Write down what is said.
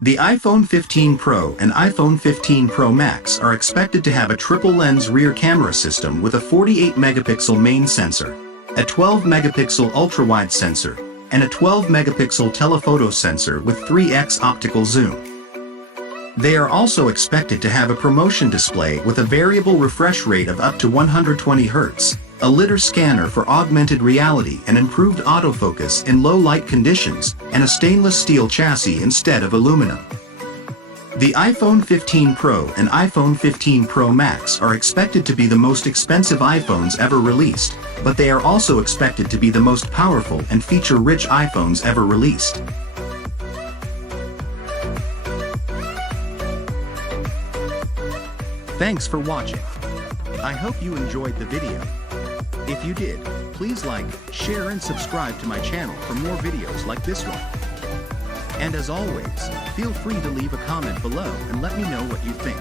The iPhone 15 Pro and iPhone 15 Pro Max are expected to have a triple-lens rear camera system with a 48-megapixel main sensor, a 12-megapixel ultrawide sensor, and a 12-megapixel telephoto sensor with 3x optical zoom. They are also expected to have a promotion display with a variable refresh rate of up to 120 Hz, a LiDAR scanner for augmented reality and improved autofocus in low-light conditions, and a stainless steel chassis instead of aluminum. The iPhone 15 Pro and iPhone 15 Pro Max are expected to be the most expensive iPhones ever released, but they are also expected to be the most powerful and feature-rich iPhones ever released. Thanks for watching. I hope you enjoyed the video. If you did, please like, share and subscribe to my channel for more videos like this one. And as always, feel free to leave a comment below and let me know what you think.